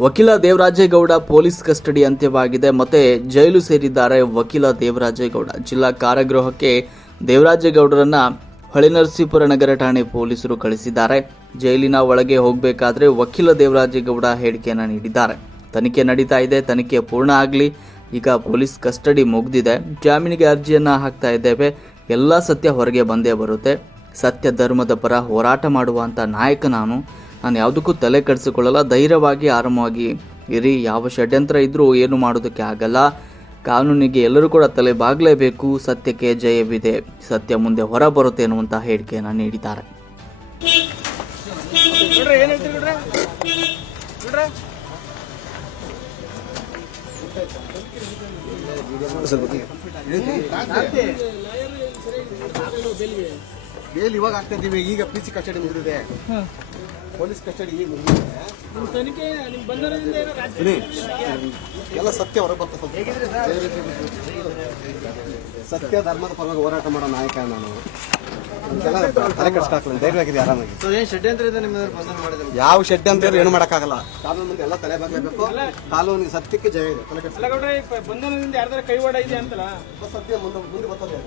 ವಕೀಲ Devaraje Gowda police custody ಅಂತ್ಯವಾಗಿದೆ, ಮತ್ತೆ ಜೈಲು ಸೇರಿದ್ದಾರೆ ವಕೀಲ ದೇವರಾಜೇಗೌಡ. ಜಿಲ್ಲಾ ಕಾರಾಗೃಹಕ್ಕೆ ದೇವರಾಜೇಗೌಡರನ್ನ ಹೊಳೆನರಸೀಪುರ ನಗರ ಠಾಣೆ ಪೊಲೀಸರು ಕಳಿಸಿದ್ದಾರೆ. ಜೈಲಿನ ಒಳಗೆ ಹೋಗಬೇಕಾದ್ರೆ ವಕೀಲ ದೇವರಾಜೇಗೌಡ ಹೇಳಿಕೆಯನ್ನು ನೀಡಿದ್ದಾರೆ. ತನಿಖೆ ನಡೀತಾ ಇದೆ, ತನಿಖೆ ಪೂರ್ಣ ಆಗಲಿ. ಈಗ ಪೊಲೀಸ್ ಕಸ್ಟಡಿ ಮುಗಿದಿದೆ. ಜಾಮೀನಿಗೆ ಅರ್ಜಿಯನ್ನ ಹಾಕ್ತಾ ಇದ್ದೇವೆ. ಎಲ್ಲ ಸತ್ಯ ಹೊರಗೆ ಬಂದೇ ಬರುತ್ತೆ. ಸತ್ಯ ಧರ್ಮದ ಪರ ಹೋರಾಟ ಮಾಡುವಂಥ ನಾಯಕ ನಾನು. ನಾನು ಯಾವುದಕ್ಕೂ ತಲೆ ಕೆಡಿಸಿಕೊಳ್ಳಲ್ಲ ಧೈರ್ಯವಾಗಿ ಆರಾಮವಾಗಿ ಇರಿ ಯಾವ ಷಡ್ಯಂತ್ರ ಇದ್ದರೂ ಏನು ಮಾಡೋದಕ್ಕೆ ಆಗಲ್ಲ ಕಾನೂನಿಗೆ ಎಲ್ಲರೂ ಕೂಡ ತಲೆ ಬಾಗಲೇಬೇಕು ಸತ್ಯಕ್ಕೆ ಜಯವಿದೆ ಸತ್ಯ ಮುಂದೆ ಹೊರ ಬರುತ್ತೆ ಎನ್ನುವಂಥ ಹೇಳಿಕೆಯನ್ನು ನೀಡಿದ್ದಾರೆ ಈಗ ಪಿ ಸಿ ಮುಗಿದಿದೆ ಪೊಲೀಸ್ ಕಸ್ಟಡಿ ಈಗ. ಎಲ್ಲ ಸತ್ಯ ಹೊರಗೆ ಬರ್ತದೆ ಸತ್ಯ ಧರ್ಮದ ಪರವಾಗಿ ಹೋರಾಟ ಮಾಡೋ ನಾಯಕ ನಾನು. ತಲೆ ಧೈರ್ಯ ಆಗಿದೆ ಆರಾಮಾಗಿ ಏನ್ ಷಡ್ಯಂತ್ರ ಇದೆ ನಿಮ್ಮ ಬಂಧನ ಮಾಡಿದ್ರೆ ಯಾವ ಶೆಡ್ ಅಂತ ಹೇಳಿ ಏನು ಮಾಡೋಕ್ಕಾಗಲ್ಲ. ಕಾನೂನು ಮುಂದೆ ಎಲ್ಲ ತಲೆ ಬಾಗಲೇಬೇಕು ಕಾನೂನಿಗೆ ಸತ್ಯಕ್ಕೆ ಜಯ ಇದೆ. ತಲೆ ಬಂಧನದಿಂದ ಯಾರ್ದಾರ ಕೈವಾಡ ಇದೆ ಅಂತಲ್ಲ? ಸತ್ಯ ಮುಂದೆ ಮುಂದೆ ಬರ್ತದೆ.